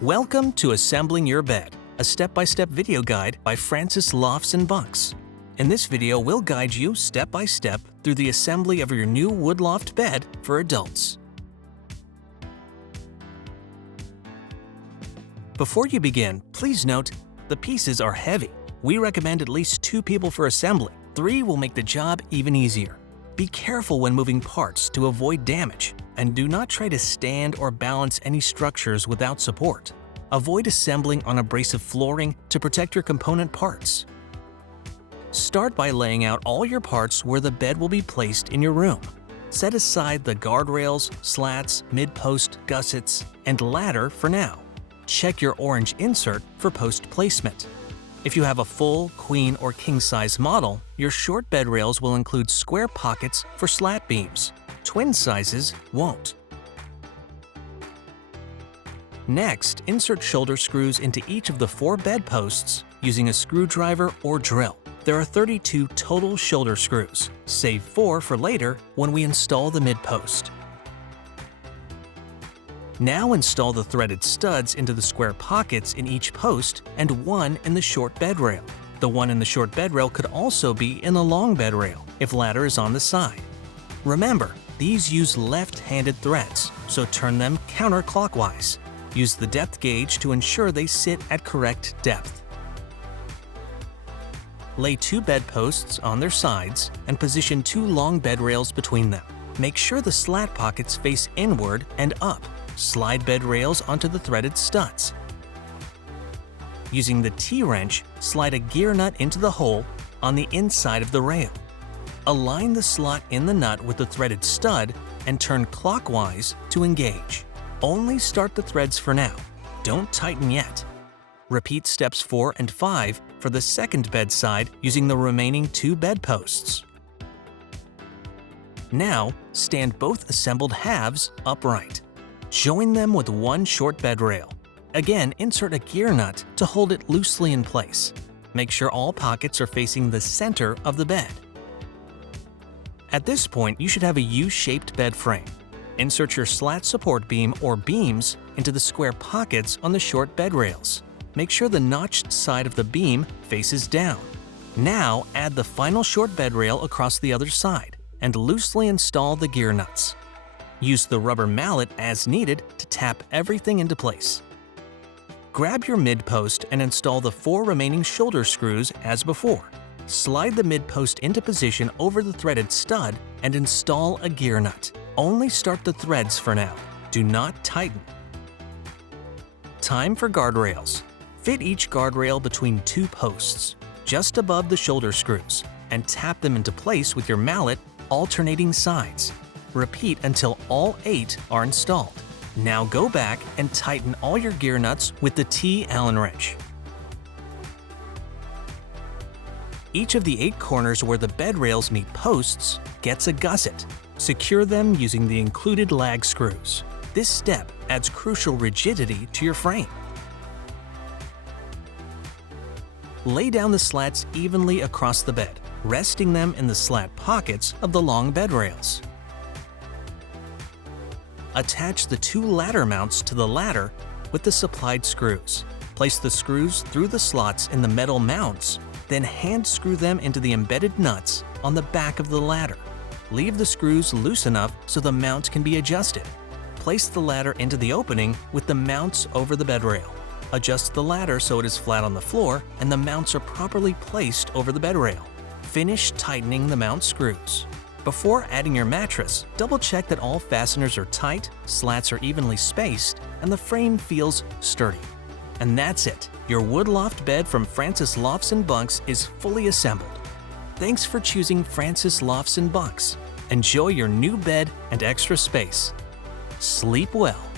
Welcome to Assembling Your Bed, a step-by-step video guide by Francis Lofts Bunks. In this video, we'll guide you step-by-step through the assembly of your new Wood Loft bed for adults. Before you begin, please note, the pieces are heavy. We recommend at least 2 people for assembly. 3 will make the job even easier. Be careful when moving parts to avoid damage, and do not try to stand or balance any structures without support. Avoid assembling on abrasive flooring to protect your component parts. Start by laying out all your parts where the bed will be placed in your room. Set aside the guardrails, slats, midpost, gussets, and ladder for now. Check your orange insert for post placement. If you have a full, queen, or king-size model, your short bed rails will include square pockets for slat beams. Twin sizes won't. Next, insert shoulder screws into each of the 4 bedposts using a screwdriver or drill. There are 32 total shoulder screws. Save 4 for later when we install the midpost. Now install the threaded studs into the square pockets in each post and 1 in the short bed rail. The one in the short bed rail could also be in the long bed rail if ladder is on the side. Remember, these use left-handed threads, so turn them counterclockwise. Use the depth gauge to ensure they sit at correct depth. Lay 2 bedposts on their sides and position 2 long bed rails between them. Make sure the slat pockets face inward and up. Slide bed rails onto the threaded studs. Using the T-wrench, slide a gear nut into the hole on the inside of the rail. Align the slot in the nut with the threaded stud and turn clockwise to engage. Only start the threads for now. Don't tighten yet. Repeat steps 4 and 5 for the second bed side using the remaining 2 bedposts. Now, stand both assembled halves upright. Join them with 1 short bed rail. Again, insert a gear nut to hold it loosely in place. Make sure all pockets are facing the center of the bed. At this point, you should have a U-shaped bed frame. Insert your slat support beam or beams into the square pockets on the short bed rails. Make sure the notched side of the beam faces down. Now, add the final short bed rail across the other side and loosely install the gear nuts. Use the rubber mallet as needed to tap everything into place. Grab your midpost and install the 4 remaining shoulder screws as before. Slide the midpost into position over the threaded stud and install a gear nut. Only start the threads for now. Do not tighten. Time for guardrails. Fit each guardrail between 2 posts, just above the shoulder screws, and tap them into place with your mallet, alternating sides. Repeat until all 8 are installed. Now go back and tighten all your gear nuts with the T-Allen wrench. Each of the 8 corners where the bed rails meet posts gets a gusset. Secure them using the included lag screws. This step adds crucial rigidity to your frame. Lay down the slats evenly across the bed, resting them in the slat pockets of the long bed rails. Attach the 2 ladder mounts to the ladder with the supplied screws. Place the screws through the slots in the metal mounts, then hand screw them into the embedded nuts on the back of the ladder. Leave the screws loose enough so the mount can be adjusted. Place the ladder into the opening with the mounts over the bed rail. Adjust the ladder so it is flat on the floor and the mounts are properly placed over the bed rail. Finish tightening the mount screws. Before adding your mattress, double-check that all fasteners are tight, slats are evenly spaced, and the frame feels sturdy. And that's it. Your Wood Loft bed from Francis Lofts Bunks is fully assembled. Thanks for choosing Francis Lofts Bunks. Enjoy your new bed and extra space. Sleep well.